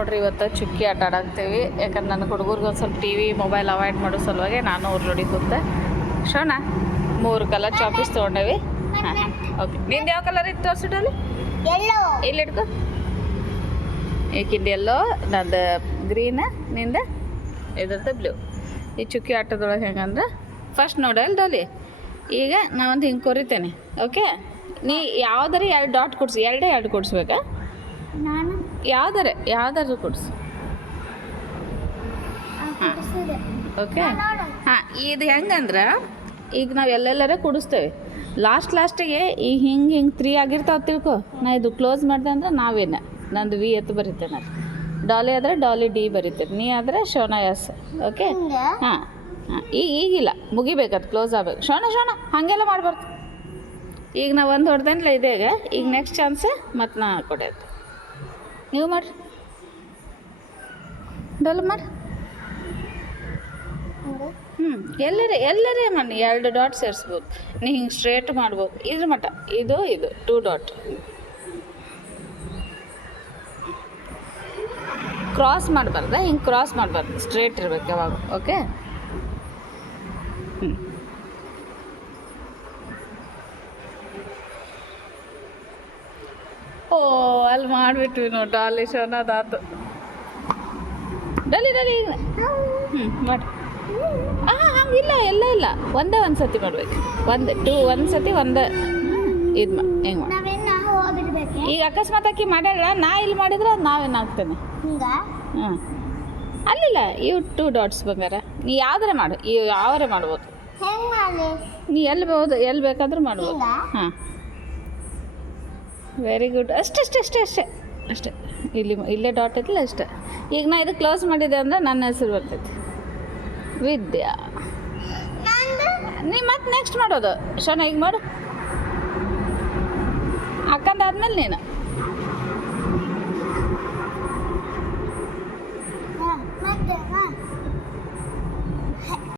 ನೋಡ್ರಿ ಇವತ್ತು ಚುಕ್ಕಿ ಆಟ ಆಡಾಕ್ತೀವಿ. ಯಾಕಂದ್ರೆ ನನ್ನ ಹುಡುಗರಿಗೆ ಒಂದು ಸ್ವಲ್ಪ ಟಿ ವಿ ಮೊಬೈಲ್ ಅವಾಯ್ಡ್ ಮಾಡೋ ಸಲುವಾಗಿ ನಾನು ಅವ್ರ ಜೋಡಿ ಕೂತೆ. ಶೋಣ 3 ಕಲರ್ ಚಾಪೀಸ್ ತೊಗೊಂಡೇವಿ. ಹಾಂ ಓಕೆ. ನಿಂದು ಯಾವ ಕಲರ್ ಇತ್ತು ತೋರಿಸಿಡಲ್ಲಿ? ಇಲ್ಲಿ ಇಟ್ಕೊ. ಏಕಿಂದು ಎಲ್ಲೋ, ನಂದು ಗ್ರೀನ್, ನಿಂದ ಇದ್ರದ್ದು ಬ್ಲೂ. ಈ ಚುಕ್ಕಿ ಆಟದೊಳಗೆ ಹೆಂಗಂದ್ರೆ ಫಸ್ಟ್ ನೋಡಲ್ಲ ಡಾಲಿ, ಈಗ ನಾವೊಂದು ಹಿಂಗೆ ಕೊರಿತೇನೆ. ಓಕೆ, ನೀ ಯಾವ್ದಾರ 2 ಡಾಟ್ ಕೊಡ್ಸಿ. 2 ಕೊಡಿಸ್ಬೇಕಾ? ಯಾವ್ದಾರು ಕೊಡಿಸು. ಹಾಂ ಓಕೆ. ಹಾಂ, ಇದು ಹೆಂಗಂದ್ರೆ ಈಗ ನಾವು ಎಲ್ಲೆಲ್ಲರೇ ಕುಡಿಸ್ತೇವೆ. ಲಾಸ್ಟಿಗೆ ಈಗ ಹಿಂಗೆ 3 ಆಗಿರ್ತಾವೆ ತಿಳ್ಕೊ. ನಾ ಇದು ಕ್ಲೋಸ್ ಮಾಡಿದೆ ಅಂದ್ರೆ ನಾವೇನು ನಂದು ವಿ ಎತ್ತು ಬರೀತೇನೆ. ಡಾಲಿ ಆದರೆ ಡಾಲಿ ಡಿ ಬರೀತೇನೆ, ನೀ ಆದರೆ ಶೋನ ಎಸ್. ಓಕೆ. ಹಾಂ ಹಾಂ, ಈಗಿಲ್ಲ, ಮುಗಿಬೇಕದು, ಕ್ಲೋಸ್ ಆಗ್ಬೇಕು. ಶೋಣ ಹಾಗೆಲ್ಲ ಮಾಡಬಾರ್ದು. ಈಗ ನಾವು ಒಂದು ಹೊಡೆದಲ್ಲ ಇದೇಗ, ಈಗ ನೆಕ್ಸ್ಟ್ ಚಾನ್ಸ್ ಮತ್ತು ನಾ ಕೊಡೋದು. ನೀವು ಮಾಡಿರಿ, ಡಲ್ ಮಾಡಿ. ಎಲ್ಲರೇ ಮಾಡಿ 2 ಡಾಟ್ ಸೇರಿಸ್ಬೋದು. ನೀ ಹಿಂಗೆ ಸ್ಟ್ರೇಟ್ ಮಾಡ್ಬೋದು. ಇದ್ರ ಮಟ್ಟ ಇದು 2 ಡಾಟ್ ಕ್ರಾಸ್ ಮಾಡಬಾರ್ದ, ಹಿಂಗೆ ಕ್ರಾಸ್ ಮಾಡಬಾರ್ದು, ಸ್ಟ್ರೇಟ್ ಇರ್ಬೇಕು ಯಾವಾಗ. ಓಕೆ. ಓ, ಅಲ್ಲಿ ಮಾಡಿಬಿಟ್ವಿ ನೋಡಿ ಡಾಲಿ ಶೋನದಾತು. ಡಲಿ ಮಾಡಿ. ಹಂಗಿಲ್ಲ, ಇಲ್ಲ ಒಂದೇ ಒಂದು ಸತಿ ಮಾಡ್ಬೇಕು. ಒಂದು ಸತಿ ಒಂದು ಇದು ಹೆಂಗೆ ಮಾಡಿ. ಈಗ ಅಕಸ್ಮಾತ್ ಆಕಿ ಮಾಡ್ಯಾಳ, ನಾ ಇಲ್ಲಿ ಮಾಡಿದ್ರೆ ಅದು ನಾವೇನು ಆಗ್ತೇನೆ. ಹಾಂ, ಅಲ್ಲಿಲ್ಲ, ಇವು 2 ಡಾಟ್ಸ್ ಬಂಗಾರ. ನೀ ಯಾವ್ದಾರ ಮಾಡು, ಯಾವರೇ ಮಾಡ್ಬೋದು. ನೀ ಎಲ್ಲಿ ಬೇಕಾದ್ರೂ ಮಾಡ್ಬೋದು. ಹಾಂ, ವೆರಿ ಗುಡ್. ಅಷ್ಟೇ. ಇಲ್ಲೇ ಡಾಟ್ ಐತಿಲ್ಲ, ಅಷ್ಟೇ. ಈಗ ನಾ ಇದು ಕ್ಲೋಸ್ ಮಾಡಿದೆ ಅಂದ್ರೆ ನನ್ನ ಹೆಸರು ಬರ್ತೈತಿ, ವಿದ್ಯಾ. ನೀ ಮತ್ತೆ ನೆಕ್ಸ್ಟ್ ಮಾಡೋದು ಶೋನ. ಈಗ ಮಾಡು, ಅಕ್ಕಂದಾದ್ಮೇಲೆ ನೀನು